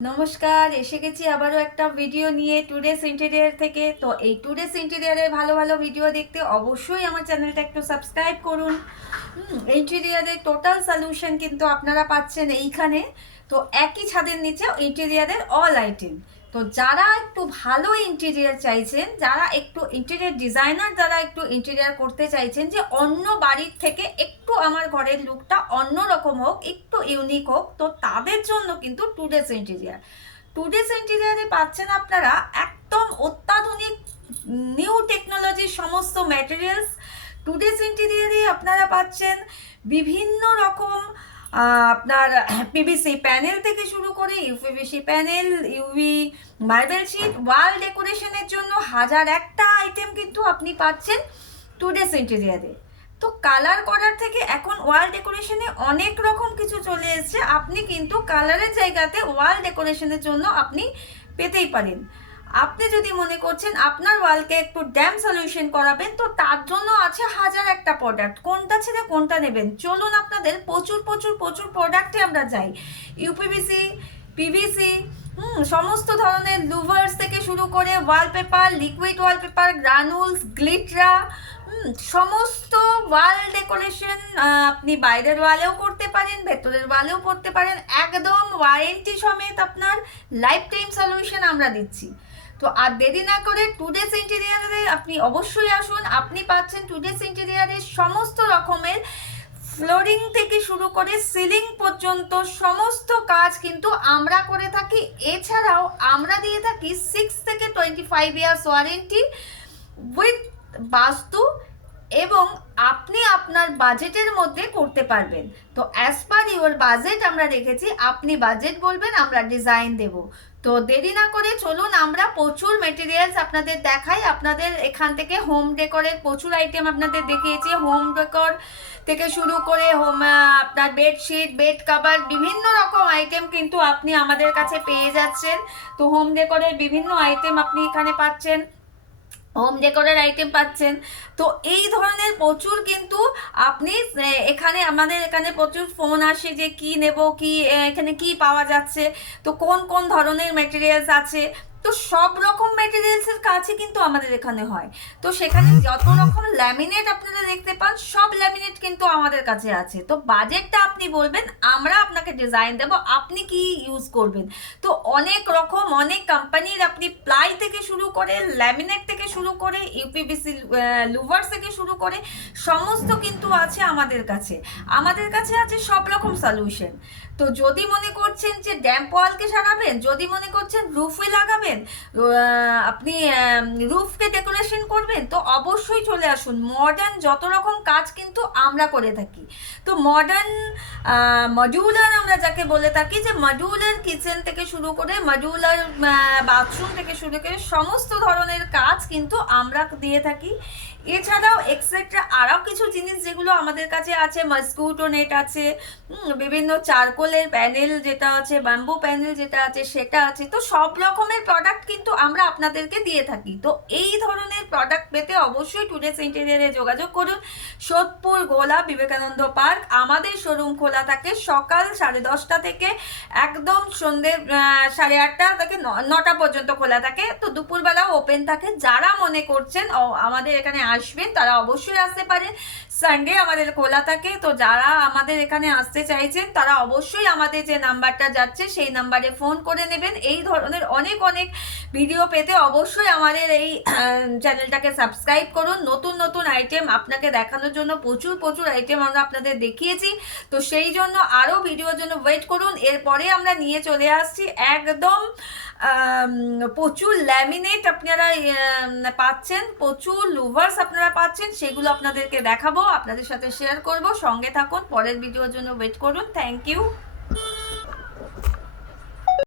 নমস্কার, এসে গেছি আবারও একটা ভিডিও নিয়ে টুডেস ইন্টেরিয়ার থেকে। তো এই টুডেস ইন্টেরিয়ারের ভালো ভালো ভিডিও দেখতে অবশ্যই আমার চ্যানেলটা একটু সাবস্ক্রাইব করুন। ইন্টেরিয়ারের টোটাল সলিউশন কিন্তু আপনারা পাচ্ছেন এইখানে। তো একই ছাদের নিচে ইন্টেরিয়ারের অল আইটেম। তো যারা একটু ভালো ইন্টেরিয়ার চাইছেন, যারা একটু ইন্টেরিয়ার ডিজাইনার, যারা একটু ইন্টেরিয়ার করতে চাইছেন যে অন্য বাড়ির থেকে একটু আমার ঘরের লুকটা অন্য রকম হোক, একটু ইউনিক হোক, তো তাদের জন্য কিন্তু টুডেস ইন্টেরিয়ার। টুডেস ইন্টেরিয়ারে পাচ্ছেন আপনারা একদম অত্যাধুনিক নিউ টেকনোলজির সমস্ত ম্যাটেরিয়ালস। টুডেস ইন্টেরিয়ারে আপনারা পাচ্ছেন বিভিন্ন রকম আপনার পিভিসি প্যানেল থেকে শুরু করে UPVC panel, UV marble sheet, wall ডেকোরেশনের জন্য হাজার একটা আইটেম কিন্তু আপনি পাচ্ছেন টুডেস ইন্টেরিয়ারে। তো কালার করার থেকে এখন ওয়াল ডেকোরেশনে অনেক রকম কিছু চলে এসেছে। আপনি কিন্তু কালারের জায়গাতে ওয়াল ডেকোরেশনের জন্য আপনি পেতেই পারেন। আপনি যদি মনে করছেন আপনার ওয়ালকে একটু ড্যাম সলিউশন করাবেন, তো তার জন্য আছে হাজার একটা প্রোডাক্ট। কোনটা ছেড়ে কোনটা নেবেন, চলুন আপনাদের প্রচুর প্রচুর প্রচুর প্রোডাক্টে আমরা যাই। ইউপিভিসি, পিভিসি, সমস্ত ধরনের লুভার্স থেকে শুরু করে ওয়ালপেপার, লিকুইড ওয়ালপেপার, গ্রানুলস, গ্লিটরা, সমস্ত ওয়াল ডেকোরেশন আপনি বাইরের ওয়ালেও করতে পারেন, ভেতরের ওয়ালেও করতে পারেন। একদম ওয়ারেন্টি সমেত আপনার লাইফ টাইম সলিউশন আমরা দিচ্ছি। তো আর দেরি না করে টুডেস ইন্টেরিয়ারে আপনি অবশ্যই আসুন। আপনি পাচ্ছেন টুডেস ইন্টেরিয়ারের সমস্ত রকমের ফ্লোরিং থেকে শুরু করে সিলিং পর্যন্ত সমস্ত কাজ কিন্তু আমরা করে থাকি। এছাড়াও আমরা দিয়ে থাকি 6 থেকে 25 ইয়ার্স ওয়ারেন্টি উইথ বাস্তু, এবং আপনি আপনার বাজেটের মধ্যে করতে পারবেন। তো অ্যাজ পার ইউর বাজেট আমরা রেখেছি, আপনি বাজেট বলবেন, আমরা ডিজাইন দেব। তো দেরি না করে চলুন আমরা প্রচুর মেটেরিয়ালস আপনাদের দেখাই। আপনাদের এখান থেকে হোম ডেকোরের প্রচুর আইটেম আপনাদের দেখিয়েছি। হোম ডেকোর থেকে শুরু করে আপনার বেডশিট, বেড কাভার, বিভিন্ন রকম আইটেম কিন্তু আপনি আমাদের কাছে পেয়ে যাচ্ছেন। তো হোম ডেকোরের বিভিন্ন আইটেম আপনি এখানে পাচ্ছেন, হোম ডেকোরের আইটেম পাচ্ছেন। তো এই ধরনের প্রচুর কিন্তু আপনি এখানে আমাদের এখানে প্রচুর ফোন আসে যে কি নেব, কি এখানে কি পাওয়া যাচ্ছে, তো কোন কোন ধরনের ম্যাটেরিয়ালস আছে। তো সব রকম ম্যাটেরিয়ালসের কাছে কিন্তু আমাদের এখানে হয়। তো সেখানে যত রকম ল্যামিনেট আপনারা দেখতে পান, সব ল্যামিনেট কিন্তু আমাদের কাছে আছে। তো বাজেটটা আপনি বলবেন, আমরা আপনাকে ডিজাইন দেব, আপনি কি ইউজ করবেন। তো অনেক রকম অনেক কোম্পানির আপনি প্লাই থেকে শুরু করে ল্যামিনেট থেকে শুরু করে ইউপিভিসি লুভার্স থেকে শুরু করে সমস্ত কিন্তু আছে আমাদের কাছে। আমাদের কাছে আছে সব রকম সলিউশন। তো যদি মনে করছেন যে ড্যাম্প ওয়ালকে সারাবেন, যদি মনে করছেন রুফে লাগাবেন, আপনি রুফকে ডেকোরেশন করবেন, তো অবশ্যই চলে আসুন। মডার্ন যত রকম কাজ কিন্তু আমরা করে থাকি। তো মডার্ন মডিউলার আমরা যাকে বলে থাকি, যে মডিউলার কিচেন থেকে শুরু করে মডিউলার বাথরুম থেকে শুরু করে সমস্ত ধরনের কাজ কিন্তু আমরা দিয়ে থাকি। এছাড়াও এক্সেট্রা আরও কিছু জিনিস যেগুলো আমাদের কাছে আছে, মসকিউটো নেট আছে, বিভিন্ন চারকোলের প্যানেল যেটা আছে, ব্যাম্বু প্যানেল যেটা আছে সেটা আছে। তো সব রকমের প্রোডাক্ট কিন্তু আমরা আপনাদেরকে দিয়ে থাকি। তো এই ধরনের প্রোডাক্ট পেতে অবশ্যই টুডেস ইন্টেরিয়ারে যোগাযোগ করুন। সোদপুর গোলা বিবেকানন্দ পার্ক। আমাদের শোরুম খোলা থাকে সকাল 10:30 থেকে একদম সন্ধ্যে 8:30 থেকে 9টা পর্যন্ত খোলা থাকে। তো দুপুরবেলাও ওপেন থাকে। যারা মনে করছেন আমাদের এখানে আসবেন, তারা অবশ্যই আসতে পারেন। সানডে আমাদের খোলা থাকে। তো যারা আমাদের এখানে আসতে চাইছেন, তারা অবশ্যই আমাদের যে নাম্বারটা যাচ্ছে সেই নাম্বারে ফোন করে নেবেন। এই ধরনের অনেক অনেক ভিডিও পেতে অবশ্যই আমাদের এই চ্যানেলটাকে সাবস্ক্রাইব করুন। নতুন নতুন আইটেম আপনাকে দেখানোর জন্য প্রচুর প্রচুর আইটেম আমরা আপনাদের দেখিয়েছি। তো সেই জন্য আরও ভিডিওর জন্য ওয়েট করুন। এরপরে আমরা নিয়ে চলে আসছি একদম প্রচুর ল্যামিনেট আপনারা পাচ্ছেন, প্রচুর লুভার্স আপনারা পাচ্ছেন, সেগুলো আপনাদেরকে দেখাবো, আপনাদের সাথে শেয়ার করব। সঙ্গে থাকুন, পরের ভিডিওর জন্য ওয়েট করুন। Thank you.